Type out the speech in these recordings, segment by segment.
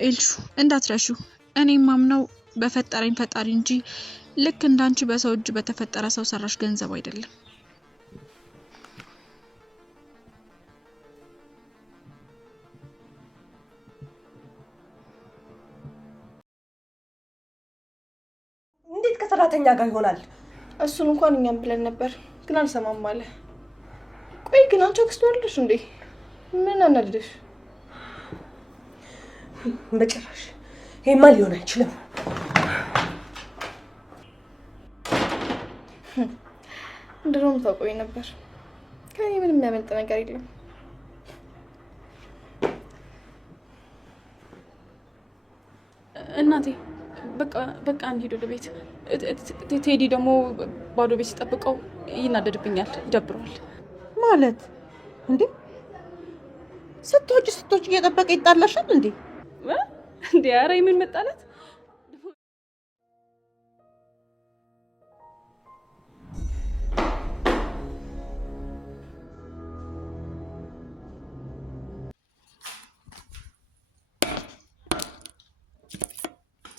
ኤልሹ እንዳትረሹ እኔ ማምነው በፈጠረኝ ፈጣሪ እንጂ ልክ እንዳንቺ በሰው እጅ በተፈጠረ ሰው ሰራሽ ገንዘብ አይደለም። እንዴት ከሰራተኛ ጋር ይሆናል? እሱን እንኳን እኛም ብለን ነበር ግን አልሰማም አለ። ቆይ ግን አንቺ አክስቱ አይደለሽ እንዴ? ምን አናደደሽ? በጭራሽ ይሄማ ሊሆን አይችልም። እንደውም ታውቆይ ነበር። ከኔ ምንም የሚያመልጥ ነገር የለም። እናቴ በቃ እንሂድ ወደ ቤት። ቴዲ ደግሞ ባዶ ቤት ሲጠብቀው ይናደድብኛል፣ ይደብረዋል። ማለት እንዴ? ስትወጪ እየጠበቀ ይጣላሻል እንዴ? እንዴ ኧረ ምን መጣላት?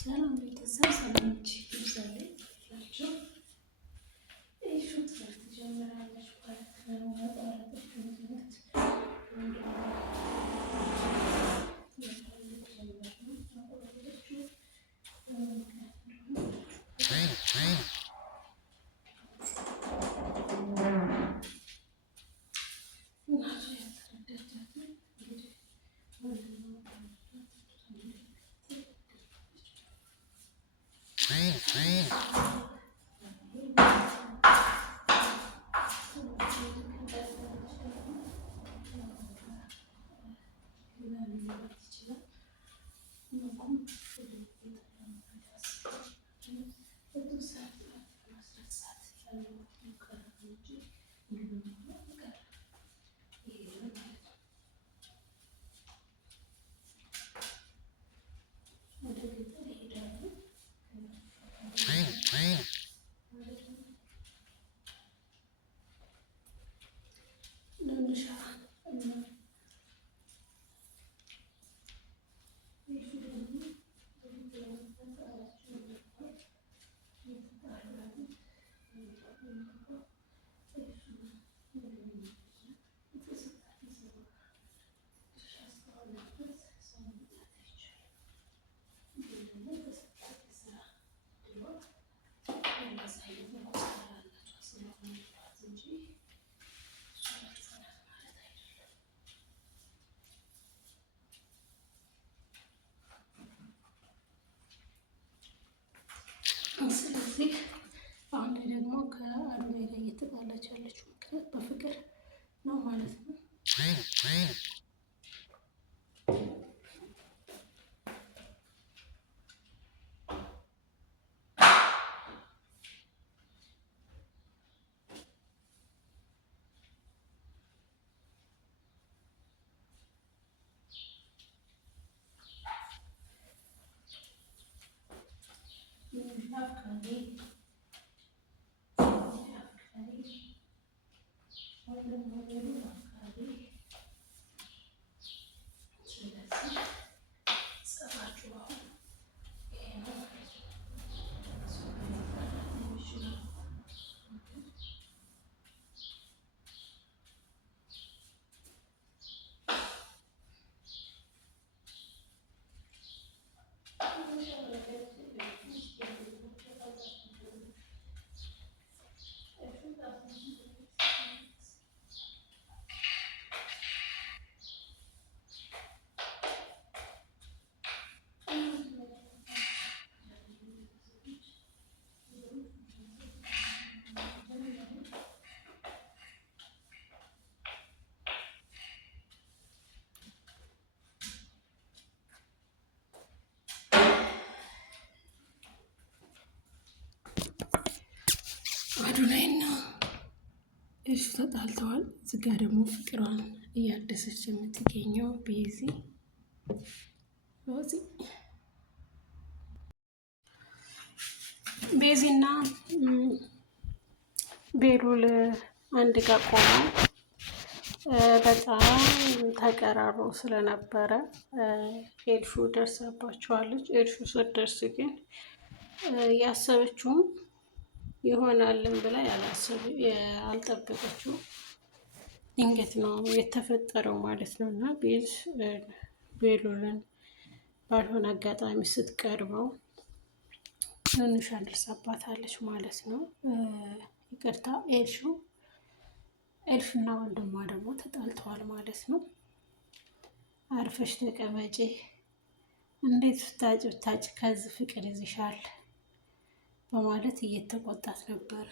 ሰላም ቤተሰብ ሰላምች ይብዛልኝ ላችሁ እሺ ትምህርት ጀምራለች ማለት ነው። ማጣራት ትምህርት ስለዚህ አሁን ላይ ደግሞ ከአዶናይ ጋር እየተጣላች ያለችው ምክንያት በፍቅር ነው ማለት ነው። አዶናይና እሱ ተጣልተዋል። እዚጋ ደግሞ ፍቅሯን እያደሰች የምትገኘው ቤዚና ቤሉል አንድ ጋር ቆመው በጣም ተቀራርቦ ስለነበረ ኤልሹ ደርሳባቸዋለች። ኤልሹ ስትደርስ ግን ያሰበችውም ይሆናልን ብላ ያልጠበቀችው ድንገት ነው የተፈጠረው ማለት ነው። እና ቤሉልን ባልሆነ አጋጣሚ ስትቀርበው ትንሽ አድርሳባታለች ማለት ነው። ይቅርታ ኤልፍና ወንድሟ ደግሞ ተጣልተዋል ማለት ነው። አርፈሽ ተቀመጪ፣ እንዴት ብታጭ ከዚህ ፍቅር ይዝሻል በማለት እየተቆጣት ነበረ።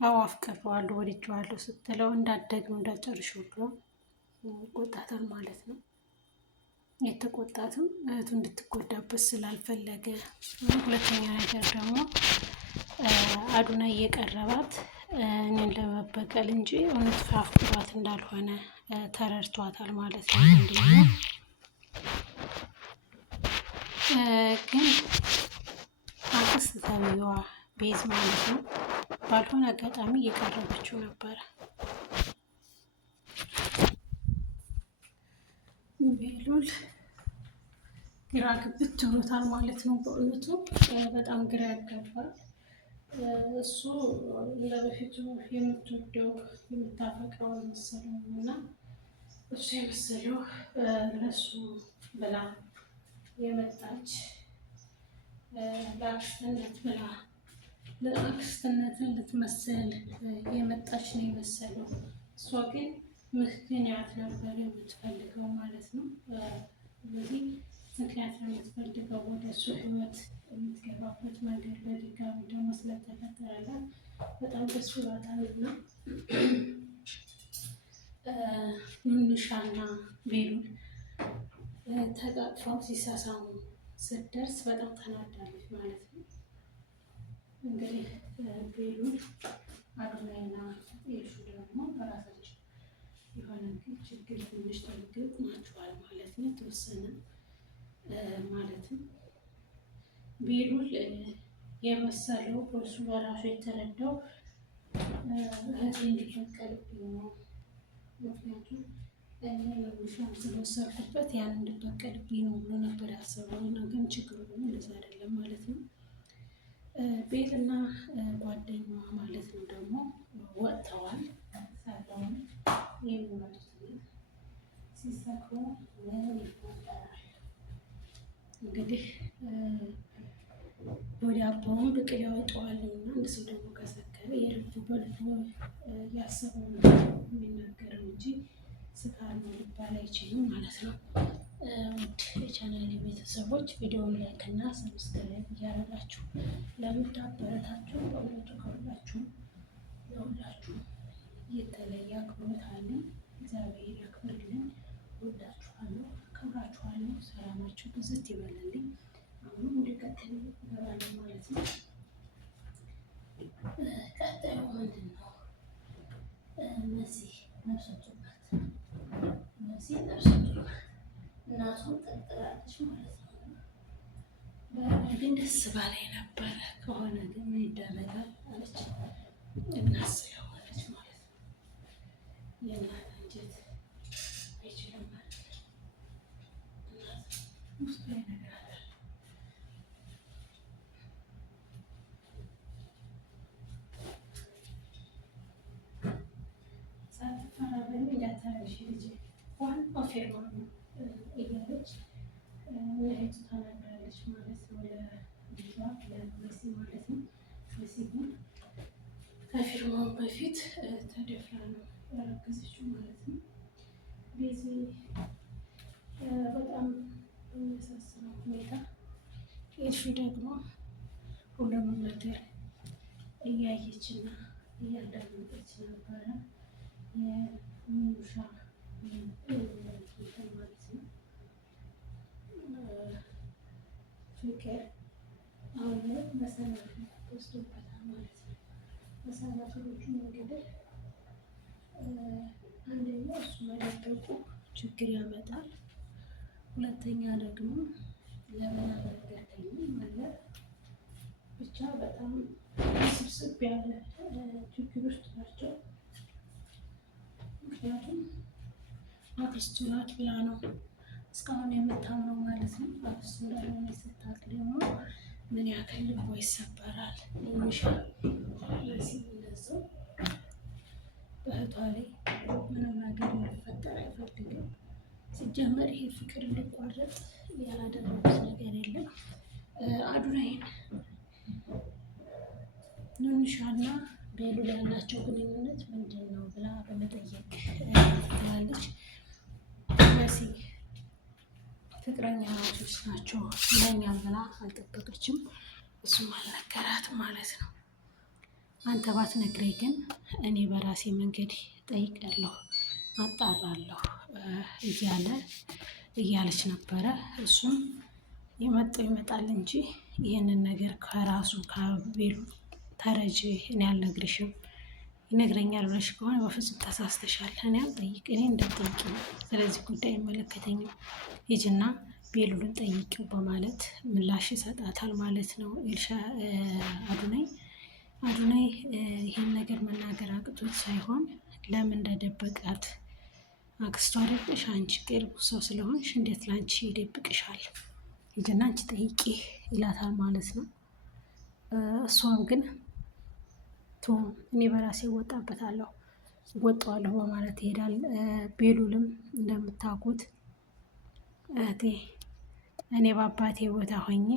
አዎ አፍቅሬዋለሁ ወድጄዋለሁ ስትለው እንዳትደግሚው እንዳትጨርሺው ብሎ ይቆጣታል ማለት ነው። የተቆጣትም እህቱ እንድትጎዳበት ስላልፈለገ፣ ሁለተኛ ነገር ደግሞ አዱና እየቀረባት እኔን ለመበቀል እንጂ እውነት አፍቅሯት እንዳልሆነ ተረድቷታል ማለት ነው። ግን አክስት ተብዬዋ ቤዝ ማለት ነው ባልሆነ አጋጣሚ እየቀረበችው ነበረ። ቤሉል ግራ ግብት ብሎታል ማለት ነው። በእውነቱ በጣም ግራ ያጋባል። እሱ ለበፊቱ የምትወደው የምታፈቅረው መሰለው እና እሱ የመሰለው ለሱ ብላ የመጣች ለአክስትነት ብላ ለአክስትነትን ልትመስል የመጣች ነው የመሰለው። እሷ ግን ምክንያት ነበር የምትፈልገው ማለት ነው። ስለዚህ ምክንያት ነው የምትፈልገው ወደ እሱ ህይወት የምትገባበት መንገድ በድጋሚ ደግሞ ስለተፈጠረላት በጣም ደስ ብሏታል። እና ኑንሻና ቤሉል ተቃቅፈው ሲሳሳሙ ስትደርስ በጣም ተናዳለች ማለት ነው። እንግዲህ ቤሉል አዱናይና ኤልሹ ደግሞ በራሳቸው የሆነ ችግር ትንሽ ተገጥሟቸዋል ማለት ነው። የተወሰነ ማለትም ቤሉል የመሰለው እሱ በራሱ የተረዳው እህቴ እንዲበቀልብኝ ነው። ምክንያቱም ኑንሻን ስለወሰድኩበት ያን እንዲበቀልብኝ ነው ብሎ ነበር ያሰበው። ግን ችግሩ ደግሞ እንደዛ አይደለም ማለት ነው። ቤትና ጓደኛዋ ማለት ነው ደግሞ ወጥተዋል። ሳለውን የሚመጡት ሲሰክሩ ምን ይፈጠራል እንግዲህ ወደ አባውን ብቅል ያወጣዋል። እና አንድ ሰው ደግሞ ከሰከረ የልቡ በልቡ ያሰበው የሚናገረው እንጂ ስካር ነው ሊባል አይችልም ማለት ነው። ውድ የቻናሌ ቤተሰቦች ቪዲዮውን ላይክ እና ሰብስክራይብ እያደረጋችሁ ለምታበረታችሁ በእውነቱ ከሁላችሁም ለሁላችሁ የተለየ አክብሮት አለን። እግዚአብሔር ያክብርልን። ወዳችኋለሁ፣ አከብራችኋለሁ። ሰላማችሁ ብዝት ይበልልኝ። አሁንም ወደ ቀጣዩ እንገባለን ማለት ነው። ቀጣዩ ምንድን ነው? መሲ ነፍሰ ጡር ናት። መሲ ነፍሰ ጡር ናት። እናቷን ጠርጥራለች ማለት ነው። ግን ደስ ባላይ ነበረ ከሆነ ግን ምን ይደረጋል አለች። እናት ስለሆነች ማለት ነው። የእናት አንጀት አይችልም ማለት ነው። እናት ውስጥ ላይ ነገር አለ። ሳትፈራረሚ እንዳታረግሽ ልጄ፣ ዋናው ፊርማ ነው እያለች እህቱ ተናግራለች ማለት ነው። ለልጇ ለመሲ ማለት ነው። መሲ ግን ከፊርማው በፊት ተደፍራ ነው ያረገዘችው ማለት ነው። በዚህ በጣም የሚያሳዝነው ሁኔታ ኤልሹ ደግሞ ሁሉንም ነገር እያየች እና እያዳመጠች ነበረ። የኑንሻ ማለት ነው ፍቅር አሁን ላይ መሰናክል ወስዶበታል ማለት ነው። መሰናክሎቹን እንግዲህ አንደኛ እሱ መደበቁ ችግር ያመጣል። ሁለተኛ ደግሞ ለምን አልነገርከኝም ማለት ብቻ በጣም ስብስብ ያለ ችግር ውስጥ ናቸው። ምክንያቱም አክስቱ ናት ብላ ነው እስካሁን የምታምነው ማለት ነው። አክስቱ እንዳልሆነ ስታውቅ ደግሞ ምን ያክል ልቧ ይሰበራል። ይሻል ለዚህ እንደዛው በእህቷ ላይ ምንም ነገር እንዲፈጠር አይፈልግም። ሲጀመር ይሄ ፍቅር እንዲቋረጥ ያላደረጉት ነገር የለም። አዱናይን ኑንሻና ቤሉል ያላቸው ግንኙነት ምንድን ነው ብላ በመጠየቅ ትላለች። መሲ ፍቅረኛ ናቾች ናቸው ይለኛል ብላ አልጠበቀችም። እሱም አልነገራትም ማለት ነው። አንተ ባትነግረኝ ግን እኔ በራሴ መንገድ ጠይቃለሁ፣ አጣራለሁ እያለች ነበረ። እሱም የመጣው ይመጣል እንጂ ይህንን ነገር ከራሱ ከቤሉ ተረጂ እኔ አልነግርሽም፣ ይነግረኛል ብለሽ ከሆነ በፍጹም ተሳስተሻል። እኔ አልጠይቅ እኔ እንዳትጠይቂ ነው፣ ስለዚህ ጉዳይ አይመለከተኝም፣ ሂጂና ቤሉልን ጠይቂው በማለት ምላሽ ይሰጣታል ማለት ነው። አዱናይ ይህን ነገር መናገር አቅቶት ሳይሆን ለምን እንደደበቃት አክስቷ አይደለሽ አንቺ ቅርብ ሰው ስለሆንሽ እንዴት ላንቺ ይደብቅሻል? ሂጂና አንቺ ጠይቂ ይላታል ማለት ነው። እሷም ግን እኔ በራሴ እወጣዋለሁ በማለት ይሄዳል። ቤሉልም እንደምታውቁት እህቴ እኔ በአባቴ ቦታ ሆኜ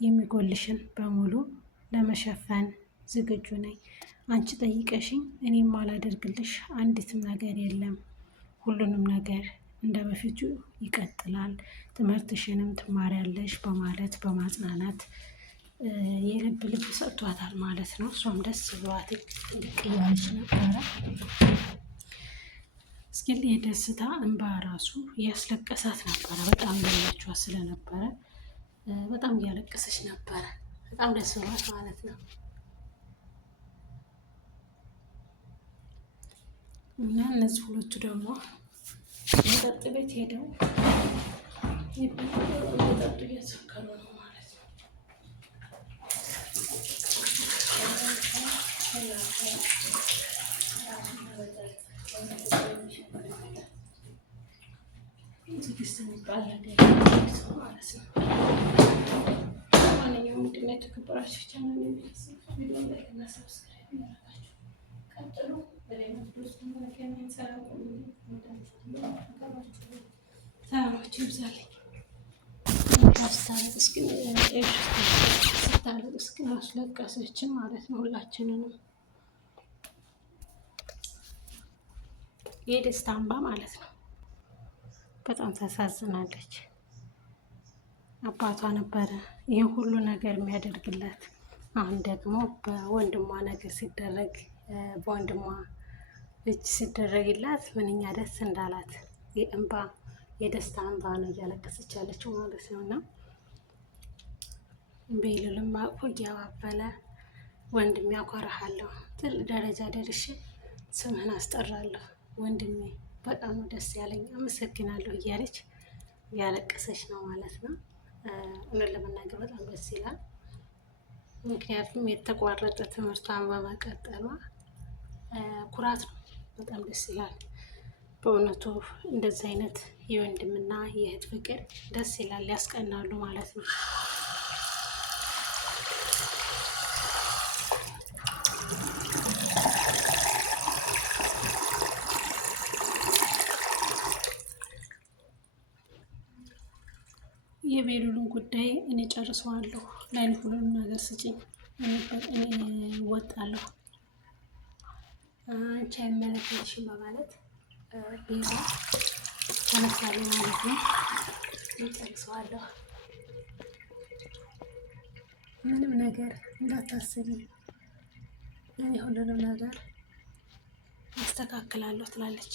የሚጎልሽን በሙሉ ለመሸፈን ዝግጁ ነኝ። አንቺ ጠይቀሽኝ እኔም አላደርግልሽ አንዲትም ነገር የለም። ሁሉንም ነገር እንደ በፊቱ ይቀጥላል። ትምህርትሽንም ትማሪያለሽ በማለት በማጽናናት የልብ ሰጥቷታል ማለት ነው። እሷም ደስ ብሏት እያለች ነበረ። እስኪ የደስታ እንባ ራሱ እያስለቀሳት ነበረ። በጣም ለያቸዋ ስለነበረ በጣም እያለቀሰች ነበረ። በጣም ደስ ብሏት ማለት ነው። እና እነዚህ ሁለቱ ደግሞ መጠጥ ቤት ሄደው መጠጡ እየሰከሩ ነው ማለት ነው። ትዕግስት የሚባል ነገር ማለት ነው። ማንኛውም ውድና የተከበራችሁ ቻናል ቪዲዮ ላይክ እና ሰብስክራይብ ያደረጋችሁ ቀጥሉ። በሌላ ቪዲዮ እስከምንገናኝ ሰላም ቆዩ። ሰላማችሁ ይብዛልኝ። ስታለቅስ ግን አስለቀሰችን ማለት ነው ሁላችንንም። የደስታ እንባ ማለት ነው። በጣም ታሳዝናለች። አባቷ ነበረ ይህን ሁሉ ነገር የሚያደርግላት። አሁን ደግሞ በወንድሟ ነገር ሲደረግ በወንድሟ እጅ ሲደረግላት ምንኛ ደስ እንዳላት የደስታ እንባ ነው እያለቀሰች ያለችው ማለት ነው። እና ቤሉልም አቅፎ እያባበለ ወንድሜ አኮራሃለሁ፣ ትልቅ ደረጃ ደርሼ ስምህን አስጠራለሁ ወንድሜ፣ በጣም ደስ ያለኝ፣ አመሰግናለሁ እያለች እያለቀሰች ነው ማለት ነው። እውነት ለመናገር በጣም ደስ ይላል። ምክንያቱም የተቋረጠ ትምህርቷን በመቀጠሏ ኩራት ነው። በጣም ደስ ይላል በእውነቱ። እንደዚህ አይነት የወንድምና የእህት ፍቅር ደስ ይላል፣ ያስቀናሉ ማለት ነው። የቤሉልን ጉዳይ እኔ ጨርሰዋለሁ። ለእኔ ሁሉንም ነገር ስጪኝ፣ እኔ እወጣለሁ፣ አንቺ አይመለከትሽም በማለት ቤዛ ተነሳሌ ማለት ነው። እኔ ጨርሰዋለሁ፣ ምንም ነገር እንዳታስቢ፣ እኔ ሁሉንም ነገር አስተካክላለሁ ትላለች።